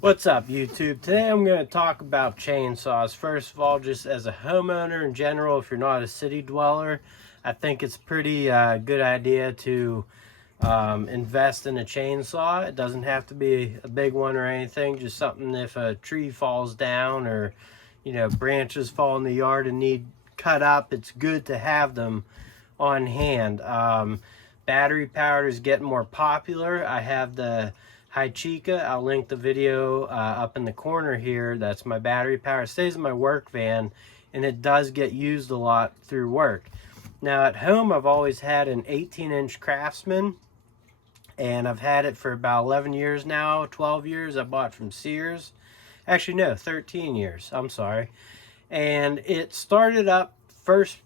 What's up, YouTube? Today I'm going to talk about chainsaws. First of all, just as a homeowner in general, if you're not a city dweller, I think it's pretty good idea to invest in a chainsaw. It doesn't have to be a big one or anything, just something if a tree falls down or, branches fall in the yard and need cut up, it's good to have them on hand. Battery powered is getting more popular. I have the Chica. I'll link the video up in the corner here. That's my battery power. It stays in my work van, and it does get used a lot through work. Now at home, I've always had an 18-inch Craftsman, and I've had it for about 11 years now, 12 years. I bought it from Sears. Actually, no, 13 years. I'm sorry. And it started up first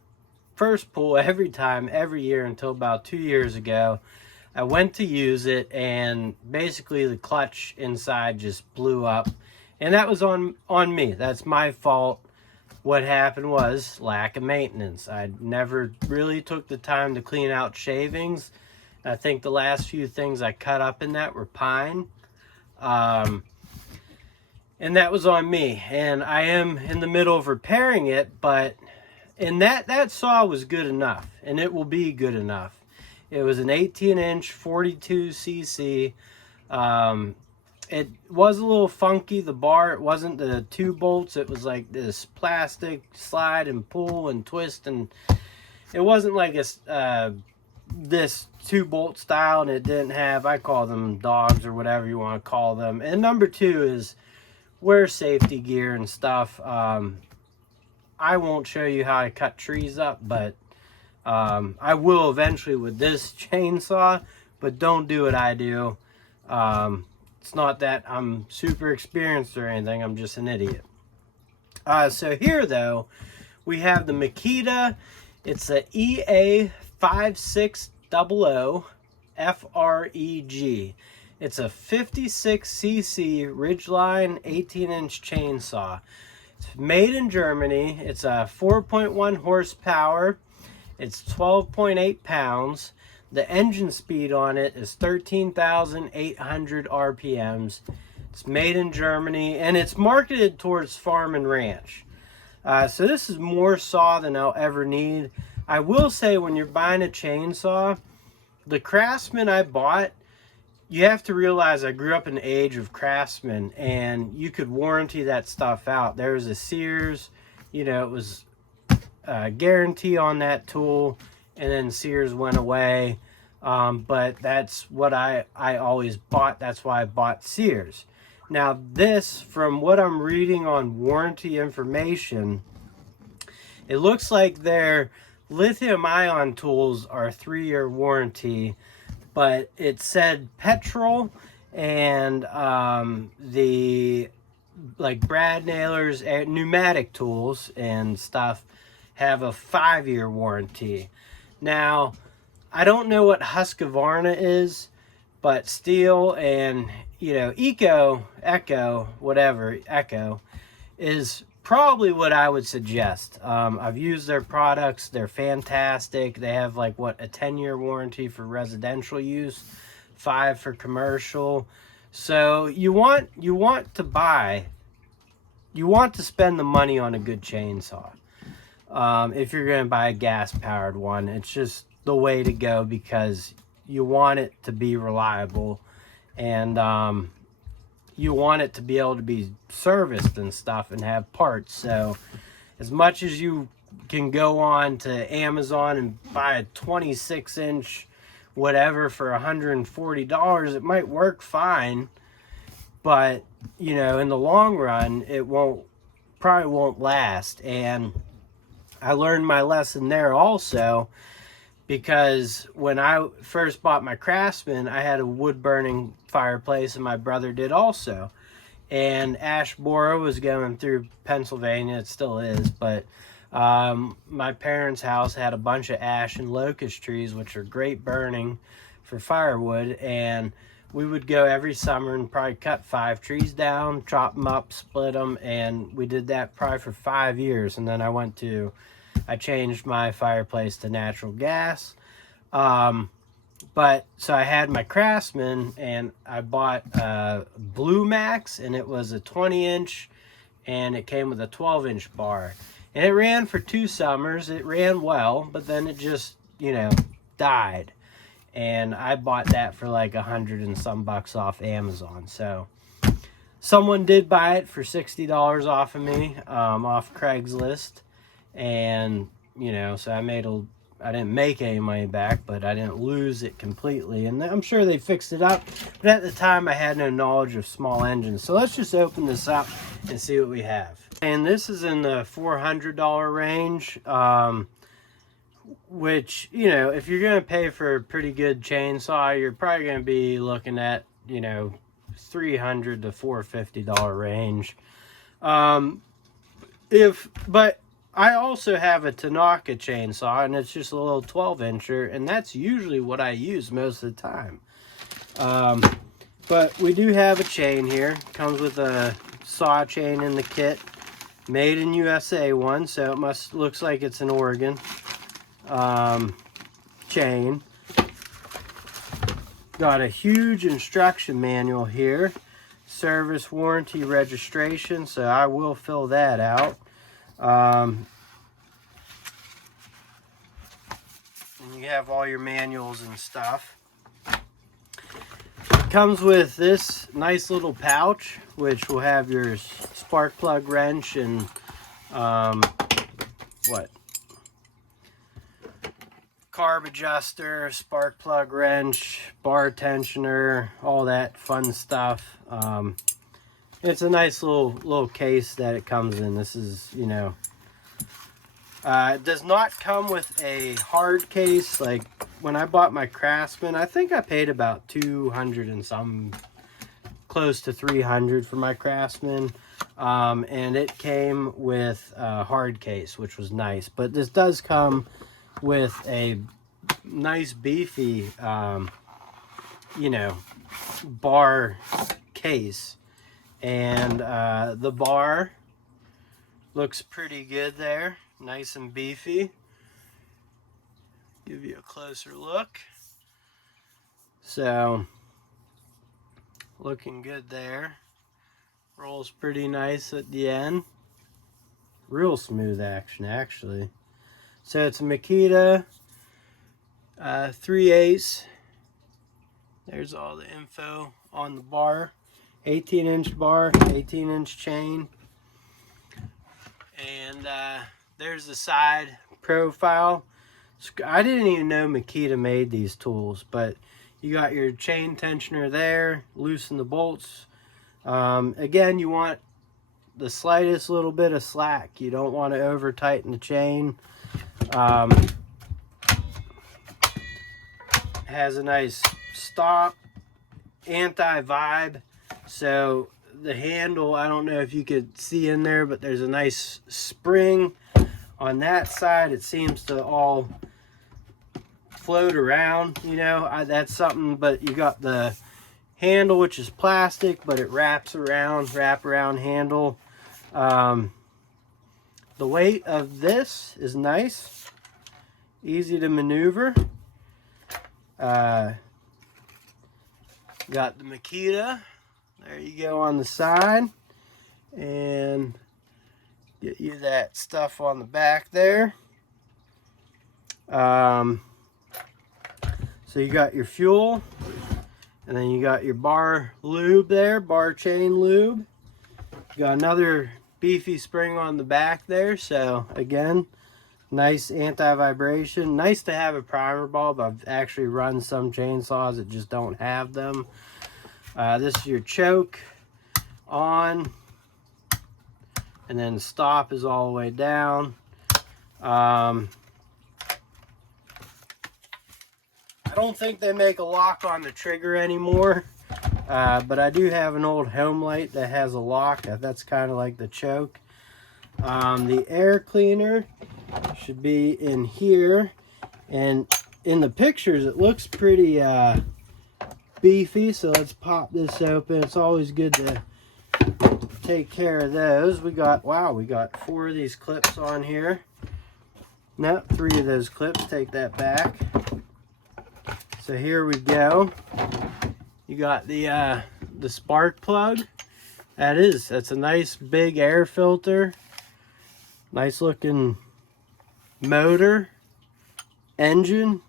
pull every time, every year until about 2 years ago. I went to use it and basically the clutch inside just blew up, and that was on me. That's my fault. What happened was lack of maintenance. I never really took the time to clean out shavings. I think the last few things I cut up in that were pine, and that was on me. And I am in the middle of repairing it, but that saw was good enough, and it will be good enough. It was an 18-inch 42cc. It was a little funky, the bar. It wasn't the 2 bolts. It was like this plastic slide and pull and twist, and it wasn't like this 2-bolt style, and it didn't have, I call them dogs or whatever you want to call them. And number 2 is wear safety gear and stuff. I won't show you how I cut trees up, but I will eventually with this chainsaw, but don't do what I do. It's not that I'm super experienced or anything, I'm just an idiot. So here though, we have the Makita. It's a EA5600FREG. It's a 56cc Ridgeline 18-inch chainsaw. It's made in Germany. It's a 4.1 horsepower. It's 12.8 pounds. The engine speed on it is 13,800 RPMs. It's made in Germany, and it's marketed towards farm and ranch. So this is more saw than I'll ever need. I will say, when you're buying a chainsaw, the Craftsman I bought, you have to realize I grew up in the age of Craftsman, and you could warranty that stuff out. There was a Sears, it was guarantee on that tool, and then Sears went away, but that's what I always bought. That's why I bought Sears. Now this, from what I'm reading on warranty information, it looks like their lithium ion tools are 3-year warranty, but it said petrol and the brad nailers and pneumatic tools and stuff have a 5-year warranty. Now, I don't know what Husqvarna is, but steel and, Echo is probably what I would suggest. I've used their products. They're fantastic. They have a 10-year warranty for residential use, 5 for commercial. So you want to spend the money on a good chainsaw. If you're going to buy a gas-powered one, it's just the way to go, because you want it to be reliable, and you want it to be able to be serviced and stuff and have parts. So as much as you can go on to Amazon and buy a 26-inch whatever for $140, it might work fine, but in the long run, it probably won't last. And I learned my lesson there also, because when I first bought my Craftsman, I had a wood-burning fireplace, and my brother did also. And ash borer was going through Pennsylvania. It still is, but my parents' house had a bunch of ash and locust trees, which are great burning for firewood, and we would go every summer and probably cut 5 trees down, chop them up, split them, and we did that probably for 5 years. And then I changed my fireplace to natural gas. But so I had my Craftsman, and I bought Blue Max, and it was a 20-inch, and it came with a 12-inch bar. And it ran for 2 summers. It ran well, but then it just, you know, died. And I bought that for like $100 and some bucks off Amazon. So someone did buy it for $60 off of me, off Craigslist. And, you know, so I didn't make any money back, but I didn't lose it completely. And I'm sure they fixed it up, but at the time I had no knowledge of small engines. So let's just open this up and see what we have. And this is in the $400 range, which, you know, if you're going to pay for a pretty good chainsaw, you're probably going to be looking at, you know, $300 to $450 range. But I also have a Tanaka chainsaw, and it's just a little 12-incher, and that's usually what I use most of the time. But we do have a chain here. Comes with a saw chain in the kit, made in USA one, so it looks like it's an Oregon chain. Got a huge instruction manual here, service warranty registration, so I will fill that out. And you have all your manuals and stuff. It comes with this nice little pouch, which will have your spark plug wrench and carb adjuster, spark plug wrench, bar tensioner, all that fun stuff. It's a nice little case that it comes in. This is, you know, it does not come with a hard case. Like when I bought my Craftsman, I think I paid about $200 and some, close to $300 for my Craftsman. And it came with a hard case, which was nice. But this does come with a nice beefy, you know, bar case. And the bar looks pretty good there, nice and beefy. Give you a closer look. So looking good there. Rolls pretty nice at the end. Real smooth action, actually. So it's a Makita 3/8. There's all the info on the bar. 18-inch bar, 18-inch chain. And there's the side profile. I didn't even know Makita made these tools, but you got your chain tensioner there, loosen the bolts. Again, you want the slightest little bit of slack. You don't want to over tighten the chain. Has a nice stop, anti-vibe. So the handle, I don't know if you could see in there, but there's a nice spring on that side. It seems to all float around, you know. That's something. But you got the handle, which is plastic, but it wraps around, wrap-around handle. The weight of this is nice, easy to maneuver. Got the Makita, there you go, on the side, and get you that stuff on the back there. So you got your fuel, and then you got your bar lube there, bar chain lube. You got another beefy spring on the back there, so again, nice anti-vibration. Nice to have a primer bulb. I've actually run some chainsaws that just don't have them. This is your choke on, and then stop is all the way down. I don't think they make a lock on the trigger anymore, but I do have an old home light that has a lock. That's kind of like the choke. The air cleaner should be in here, and in the pictures it looks pretty beefy, so let's pop this open. It's always good to take care of those. We got 4 of these clips on here. No, 3 of those clips. Take that back. So here we go. You got the spark plug. That's a nice big air filter. Nice looking motor, engine.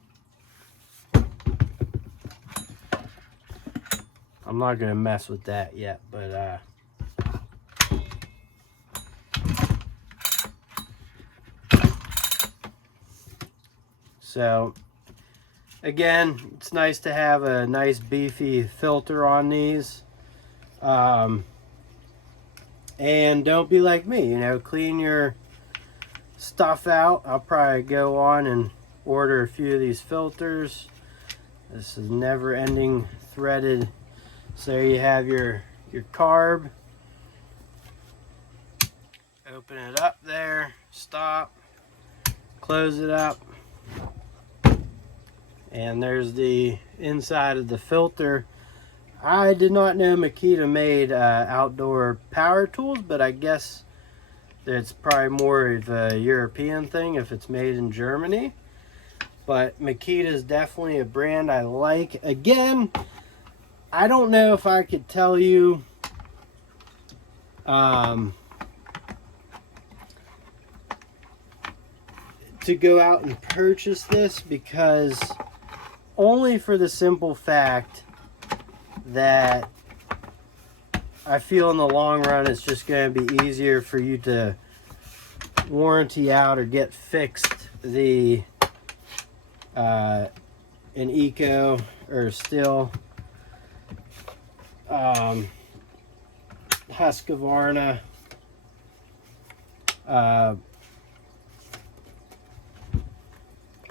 I'm not gonna mess with that yet, but so again, it's nice to have a nice beefy filter on these. And don't be like me, you know, clean your stuff out. I'll probably go on and order a few of these filters. This is never-ending threaded. So there you have your carb. Open it up there, stop, close it up, and there's the inside of the filter. I did not know Makita made outdoor power tools, but I guess it's probably more of a European thing if it's made in Germany. But Makita is definitely a brand I like. Again, I don't know if I could tell you to go out and purchase this, because only for the simple fact that I feel in the long run it's just going to be easier for you to warranty out or get fixed the an Eco or Still Husqvarna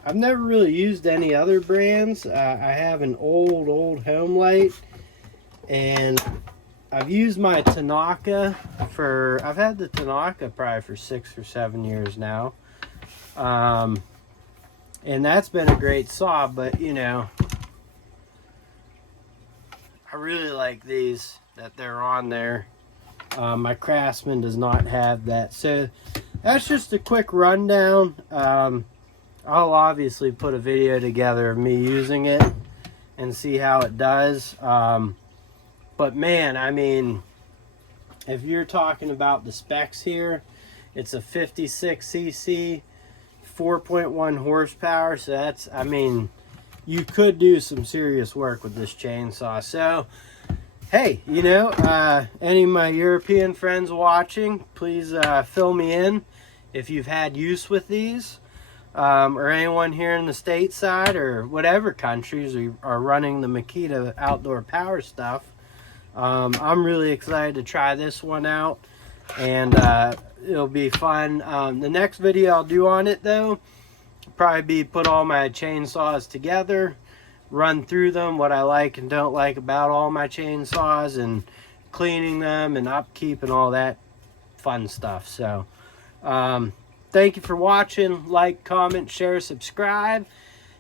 I've never really used any other brands. I have an old home light, and I've used my Tanaka I've had the Tanaka probably for 6 or 7 years now. And that's been a great saw, but you know, I really like these that they're on there. My Craftsman does not have that. So that's just a quick rundown. I'll obviously put a video together of me using it and see how it does. But man, I mean, if you're talking about the specs here, it's a 56cc, 4.1 horsepower. So that's, I mean, you could do some serious work with this chainsaw. So, hey, you know, any of my European friends watching, please fill me in if you've had use with these. Or anyone here in the stateside or whatever countries are running the Makita outdoor power stuff. I'm really excited to try this one out, and it'll be fun. The next video I'll do on it, though, probably be put all my chainsaws together, run through them, what I like and don't like about all my chainsaws, and cleaning them and upkeep and all that fun stuff. So thank you for watching. Like, comment, share, subscribe,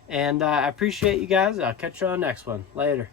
and I appreciate you guys. I'll catch you on the next one. Later.